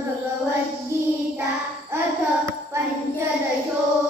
श्रीमद्भगवद्गीता अथ पञ्चदशो